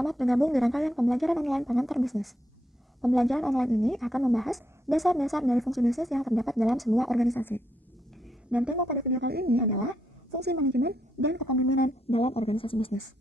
Selamat bergabung di rangkaian pembelajaran online pengantar bisnis. Pembelajaran online ini akan membahas dasar-dasar dari fungsi bisnis yang terdapat dalam sebuah organisasi. Dan tema pada video kali ini adalah fungsi manajemen dan kepemimpinan dalam organisasi bisnis.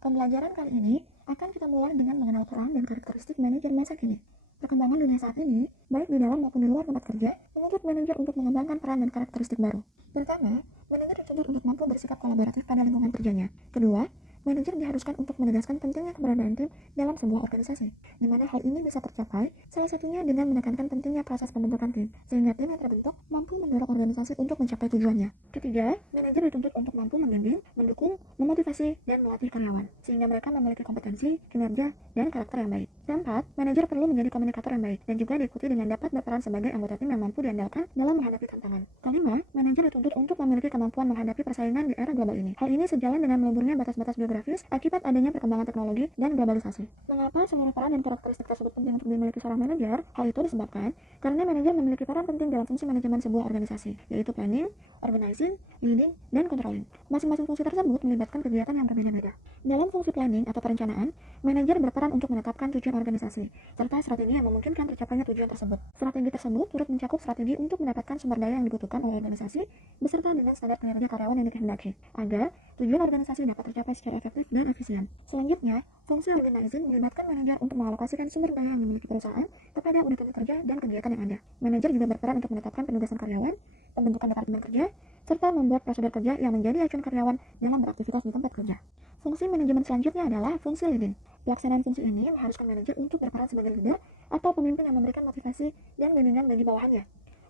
Pembelajaran kali ini akan kita mulai dengan mengenal peran dan karakteristik manajer masa kini. Perkembangan dunia saat ini, baik di dalam maupun di luar tempat kerja, menuntut manajer untuk mengembangkan peran dan karakteristik baru. Pertama, manajer dituntut untuk mampu bersikap kolaboratif pada lingkungan kerjanya. Kedua, manajer diharuskan untuk menegaskan pentingnya keberadaan tim dalam sebuah organisasi, di mana hal ini bisa tercapai salah satunya dengan menekankan pentingnya proses pembentukan tim, sehingga tim yang terbentuk mampu mendorong organisasi untuk mencapai tujuannya. Ketiga, manajer dituntut untuk mampu membimbing, mendukung, memotivasi, dan melatih karyawan, sehingga mereka memiliki kompetensi, kinerja, dan karakter yang baik. Keempat, manajer perlu menjadi komunikator yang baik, dan juga diikuti dengan dapat berperan sebagai anggota tim yang mampu diandalkan dalam menghadapi tantangan. Kelima, manajer dituntut untuk memiliki kemampuan menghadapi persaingan di era global ini. Hal ini sejalan dengan meleburnya batas-batas geografis akibat adanya perkembangan teknologi dan globalisasi. Mengapa seluruh peran dan karakteristik tersebut penting untuk dimiliki seorang manajer? Hal itu disebabkan karena manajer memiliki peran penting dalam fungsi manajemen sebuah organisasi, yaitu planning, organizing, leading, dan controlling. Masing-masing fungsi tersebut melibatkan kegiatan yang berbeda-beda. Dalam fungsi planning atau perencanaan, manajer berperan untuk menetapkan tujuan organisasi, serta strategi yang memungkinkan tercapainya tujuan tersebut. Strategi tersebut turut mencakup strategi untuk mendapatkan sumber daya yang dibutuhkan oleh organisasi, beserta dengan standar kinerja karyawan yang dikehendaki, agar tujuan organisasi dapat tercapai secara efektif dan efisien. Selanjutnya, fungsi organizing melibatkan manajer untuk mengalokasikan sumber daya yang dimiliki perusahaan kepada unit-unit kerja dan kegiatan yang ada. Manajer juga berperan untuk menetapkan penugasan karyawan, pembentukan departemen kerja, serta membuat prosedur kerja yang menjadi acuan karyawan dalam beraktivitas di tempat kerja. Fungsi manajemen selanjutnya adalah fungsi leading. Pelaksanaan fungsi ini mengharuskan manajer untuk berperan sebagai leader atau pemimpin yang memberikan motivasi dan bimbingan bagi bawahannya.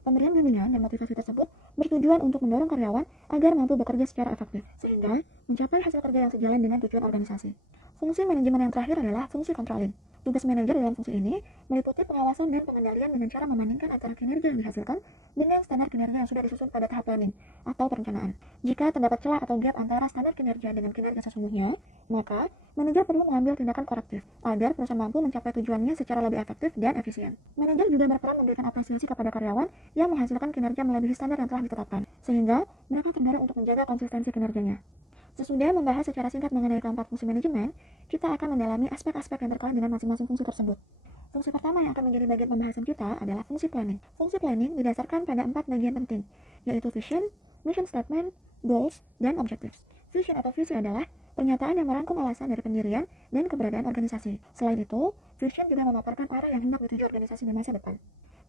Pemberian bimbingan dan motivasi tersebut bertujuan untuk mendorong karyawan agar mampu bekerja secara efektif, sehingga mencapai hasil kerja yang sejalan dengan tujuan organisasi. Fungsi manajemen yang terakhir adalah fungsi controlling. Tugas manajer dalam fungsi ini meliputi pengawasan dan pengendalian dengan cara membandingkan antara kinerja yang dihasilkan dengan standar kinerja yang sudah disusun pada tahap planning atau perencanaan. Jika terdapat celah atau gap antara standar kinerja dengan kinerja sesungguhnya, maka manajer perlu mengambil tindakan korektif agar perusahaan mampu mencapai tujuannya secara lebih efektif dan efisien. Manajer juga berperan memberikan apresiasi kepada karyawan yang menghasilkan kinerja melebihi standar yang telah ditetapkan, sehingga mereka terdorong untuk menjaga konsistensi kinerjanya. Sesudah membahas secara singkat mengenai keempat fungsi manajemen, kita akan mendalami aspek-aspek yang terkait dengan masing-masing fungsi tersebut. Fungsi pertama yang akan menjadi bagian pembahasan kita adalah fungsi planning. Fungsi planning didasarkan pada 4 bagian penting, yaitu vision, mission statement, goals, dan objectives. Vision atau visi adalah pernyataan yang merangkum alasan dari pendirian dan keberadaan organisasi. Selain itu, vision juga memaparkan arah yang hendak dituju organisasi di masa depan.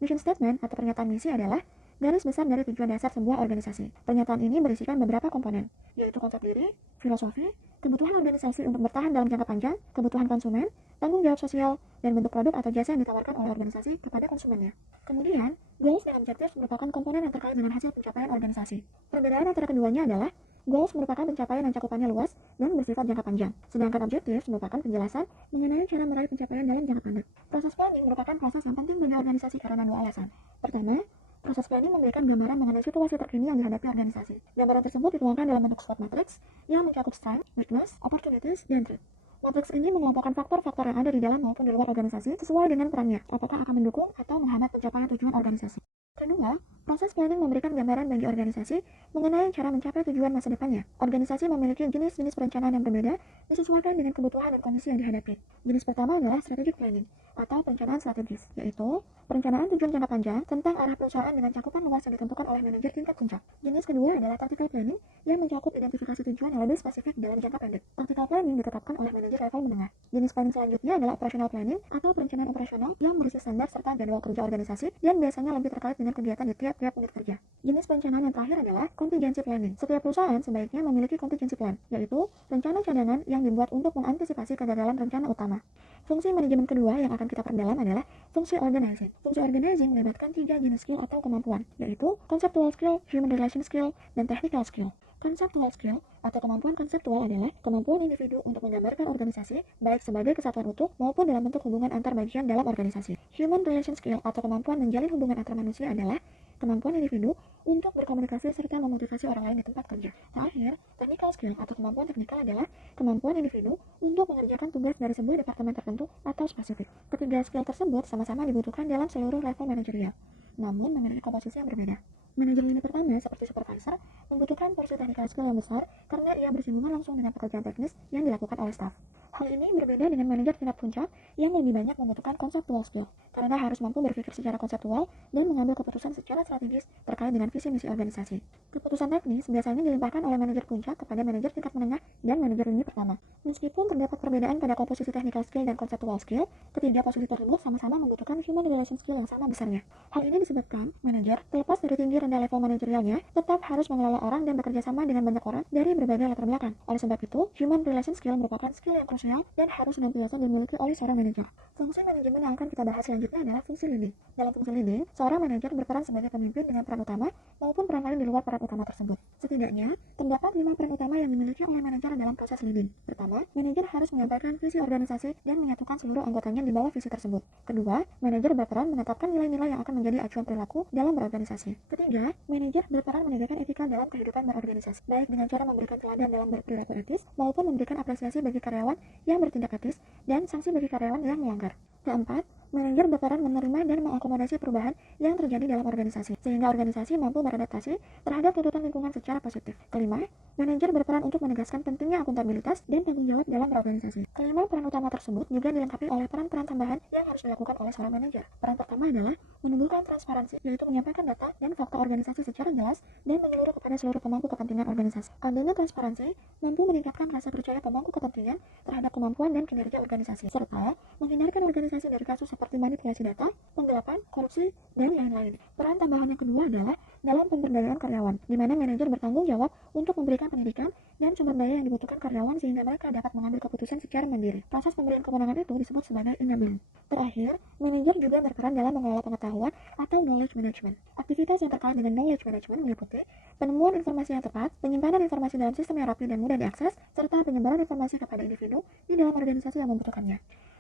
Mission statement atau pernyataan misi adalah garis besar dari tujuan dasar sebuah organisasi. Pernyataan ini berisikan beberapa komponen, yaitu konsep diri, filosofi, kebutuhan organisasi untuk bertahan dalam jangka panjang, kebutuhan konsumen, tanggung jawab sosial, dan bentuk produk atau jasa yang ditawarkan oleh organisasi kepada konsumennya. Kemudian, goals dan objectives merupakan komponen yang terkait dengan hasil pencapaian organisasi. Perbedaan antara keduanya adalah goals merupakan pencapaian yang cakupannya luas dan bersifat jangka panjang, sedangkan objectives merupakan penjelasan mengenai cara meraih pencapaian dalam jangka pendek. Proses planning merupakan proses yang penting bagi organisasi karena dua alasan. Pertama, proses planning memberikan gambaran mengenai situasi terkini yang dihadapi organisasi. Gambaran tersebut dituangkan dalam bentuk SWOT matrix yang mencakup strength, weakness, opportunities, dan threat. Matriks ini mengelompokkan faktor-faktor yang ada di dalam maupun di luar organisasi sesuai dengan perannya, apakah akan mendukung atau menghambat pencapaian tujuan organisasi. Kedua, proses planning memberikan gambaran bagi organisasi mengenai cara mencapai tujuan masa depannya. Organisasi memiliki jenis-jenis perencanaan yang berbeda disesuaikan dengan kebutuhan dan kondisi yang dihadapi. Jenis pertama adalah strategic planning atau perencanaan strategis, yaitu perencanaan tujuan jangka panjang tentang arah perusahaan dengan cakupan luas yang ditentukan oleh manajer tingkat puncak. Jenis kedua adalah tactical planning yang mencakup identifikasi tujuan yang lebih spesifik dalam jangka pendek. Tactical planning ditetapkan oleh manajer level menengah. Jenis planning selanjutnya adalah operational planning atau perencanaan operasional yang berisi standar serta jadwal kerja organisasi dan biasanya lebih terkait dengan kegiatan di tiap-tiap unit kerja. Jenis perencanaan yang terakhir adalah contingency planning. Setiap perusahaan sebaiknya memiliki contingency plan, yaitu rencana cadangan yang dibuat untuk mengantisipasi kegagalan rencana utama. Fungsi manajemen kedua yang akan kita perdalam adalah fungsi organizing. Fungsi organizing melibatkan 3 jenis skill atau kemampuan, yaitu conceptual skill, human relation skill, dan technical skill. Conceptual skill atau kemampuan konseptual adalah kemampuan individu untuk menggambarkan organisasi baik sebagai kesatuan utuh maupun dalam bentuk hubungan antar bagian dalam organisasi. Human relation skill atau kemampuan menjalin hubungan antar manusia adalah kemampuan individu untuk berkomunikasi serta memotivasi orang lain di tempat kerja. Terakhir, technical skill atau kemampuan teknikal adalah kemampuan individu untuk mengerjakan tugas dari sebuah departemen tertentu atau spesifik. Ketiga skill tersebut sama-sama dibutuhkan dalam seluruh level manajerial, namun memiliki komposisi yang berbeda. Manajer lini pertama seperti supervisor membutuhkan porsi technical skill yang besar karena ia bersinggungan langsung dengan pekerjaan teknis yang dilakukan oleh staf. Hal ini berbeda dengan manajer tingkat puncak yang lebih banyak membutuhkan conceptual skill, karena harus mampu berpikir secara konseptual dan mengambil keputusan secara strategis terkait dengan visi misi organisasi. Keputusan teknis biasanya dilimpahkan oleh manajer puncak kepada manajer tingkat menengah dan manajer lini pertama. Meskipun terdapat perbedaan pada komposisi technical skill dan conceptual skill, ketiga posisi tersebut sama-sama membutuhkan human relation skill yang sama besarnya. Hal ini disebabkan manajer, terlepas dari tinggi rendah level manajerialnya, tetap harus mengelola orang dan bekerja sama dengan banyak orang dari berbagai latar belakang. Oleh sebab itu, human relation skill merupakan skill yang krusial dan harus senantiasa dimiliki oleh seorang manajer. Fungsi manajemen yang akan kita bahas selanjutnya adalah fungsi leading. Dalam fungsi leading, seorang manajer berperan sebagai pemimpin dengan peran utama maupun peran lain di luar peran utama tersebut. Setidaknya, terdapat 5 peran utama yang dimiliki oleh manajer dalam proses leading. Pertama, manajer harus menyampaikan visi organisasi dan menyatukan seluruh anggotanya di bawah visi tersebut. Kedua, manajer berperan menetapkan nilai-nilai yang akan menjadi acuan perilaku dalam berorganisasi. Ketiga, manajer berperan menegakkan etika dalam kehidupan berorganisasi, baik dengan cara memberikan teladan dalam berperilaku etis maupun memberikan apresiasi bagi karyawan yang bertindak etis dan sanksi bagi karyawan yang melanggar. Keempat, manajer berperan menerima dan mengakomodasi perubahan yang terjadi dalam organisasi, sehingga organisasi mampu beradaptasi terhadap tuntutan lingkungan secara positif. Kelima, manajer berperan untuk menegaskan pentingnya akuntabilitas dan tanggung jawab dalam berorganisasi. Kelima peran utama tersebut juga dilengkapi oleh peran-peran tambahan yang harus dilakukan oleh seorang manajer. Peran pertama adalah menumbuhkan transparansi, yaitu menyampaikan data dan fakta organisasi secara jelas dan menyeluruh kepada seluruh pemangku kepentingan organisasi. Adanya transparansi mampu meningkatkan rasa percaya pemangku kepentingan terhadap kemampuan dan kinerja organisasi, serta menghindarkan organisasi dari kasus seperti manipulasi data, penggelapan, korupsi, dan lain-lain. Peran tambahan yang kedua adalah dalam pemberdayaan karyawan, di mana manajer bertanggung jawab untuk memberikan pendidikan dan sumber daya yang dibutuhkan karyawan sehingga mereka dapat mengambil keputusan secara mandiri. Proses pemberian kewenangan itu disebut sebagai enabling. Terakhir, manajer juga berperan dalam mengelola pengetahuan atau knowledge management. Aktivitas yang terkait dengan knowledge management meliputi penemuan informasi yang tepat, penyimpanan informasi dalam sistem yang rapi dan mudah diakses, serta penyebaran informasi kepada individu di dalam organisasi yang membutuhkannya.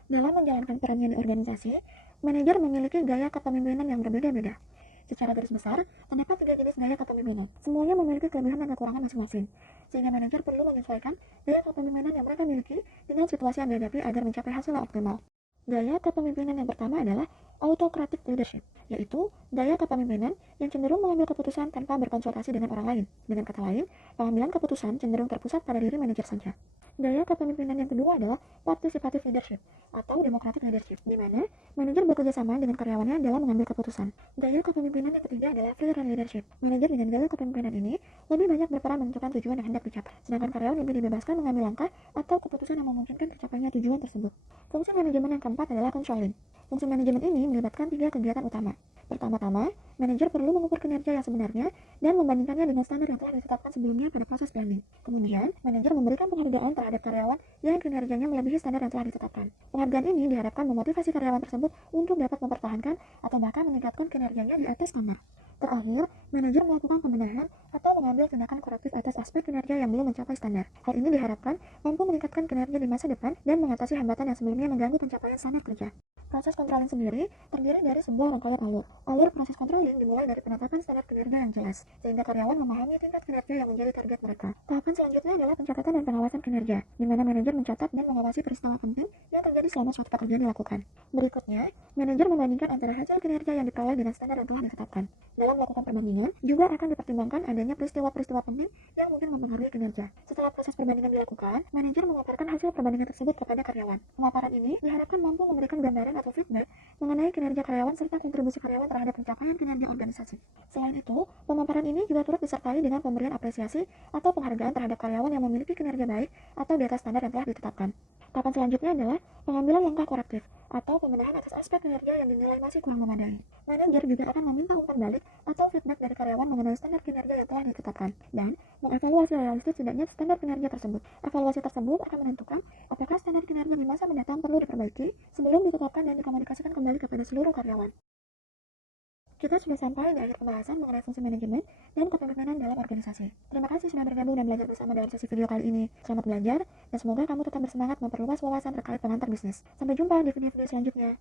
Dalam menjalankan perannya di organisasi, manajer memiliki gaya kepemimpinan yang berbeda-beda. Secara garis besar, terdapat 3 jenis gaya kepemimpinan. Semuanya memiliki kelebihan dan kekurangan masing-masing, sehingga manajer perlu menyesuaikan gaya kepemimpinan yang mereka miliki dengan situasi yang dihadapi agar mencapai hasil yang optimal. Gaya kepemimpinan yang pertama adalah autocratic leadership, yaitu gaya kepemimpinan yang cenderung mengambil keputusan tanpa berkonsultasi dengan orang lain. Dengan kata lain, pengambilan keputusan cenderung terpusat pada diri manajer saja. Gaya kepemimpinan yang kedua adalah participative leadership atau democratic leadership, di mana manajer bekerja sama dengan karyawannya dalam mengambil keputusan. Gaya kepemimpinan yang ketiga adalah free run leadership. Manajer dengan gaya kepemimpinan ini lebih banyak berperan menentukan tujuan yang hendak dicapai, sedangkan karyawan lebih dibebaskan mengambil langkah atau keputusan yang memungkinkan tercapainya tujuan tersebut. Fungsi manajemen yang keempat adalah controlling. Fungsi manajemen ini melibatkan 3 kegiatan utama. Pertama-tama, manajer perlu mengukur kinerja yang sebenarnya dan membandingkannya dengan standar yang telah ditetapkan sebelumnya pada proses planning. Kemudian, manajer memberikan penghargaan terhadap karyawan yang kinerjanya melebihi standar yang telah ditetapkan. Penghargaan ini diharapkan memotivasi karyawan tersebut untuk dapat mempertahankan atau bahkan meningkatkan kinerjanya di atas standar. Terakhir, manajer melakukan pembenahan atau mengambil tindakan korektif atas aspek kinerja yang belum mencapai standar. Hal ini diharapkan mampu meningkatkan kinerja di masa depan dan mengatasi hambatan yang sebelumnya mengganggu pencapaian standar kerja. Proses controlling sendiri terdiri dari sebuah rangkaian alur. Alur proses controlling dimulai dari penetapan standar kinerja yang jelas, sehingga karyawan memahami tingkat kinerja yang menjadi target mereka. Tahapan selanjutnya adalah pencatatan dan pengawasan kinerja, di mana manajer mencatat dan mengawasi peristiwa penting yang terjadi selama suatu pekerjaan dilakukan. Berikutnya, manajer membandingkan antara hasil kinerja yang diperoleh dengan standar yang telah ditetapkan. Dalam melakukan perbandingan, juga akan dipertimbangkan adanya peristiwa-peristiwa penting yang mungkin mempengaruhi kinerja. Setelah proses perbandingan dilakukan, manajer memaparkan hasil perbandingan tersebut kepada karyawan. Pemaparan ini diharapkan mampu memberikan gambaran atau feedback mengenai kinerja karyawan serta kontribusi karyawan terhadap pencapaian kinerja organisasi. Selain itu, pemaparan ini juga turut disertai dengan pemberian apresiasi atau penghargaan terhadap karyawan yang memiliki kinerja baik atau di atas standar yang telah ditetapkan. Tahapan selanjutnya adalah pengambilan langkah korektif atau pembenahan atas aspek kinerja yang dinilai masih kurang memadai. Manajer juga akan meminta umpan balik atau feedback dari karyawan mengenai standar kinerja yang telah ditetapkan dan mengevaluasi realistis tidaknya standar kinerja tersebut. Evaluasi tersebut akan menentukan apakah standar kinerja di masa mendatang perlu diperbaiki sebelum ditetapkan dan dikomunikasikan kembali kepada seluruh karyawan. Kita sudah sampai di akhir pembahasan mengenai fungsi manajemen dan kepemimpinan dalam organisasi. Terima kasih sudah bergabung dan belajar bersama dalam sesi video kali ini. Selamat belajar, dan semoga kamu tetap bersemangat memperluas wawasan terkait pengantar bisnis. Sampai jumpa di video-video selanjutnya.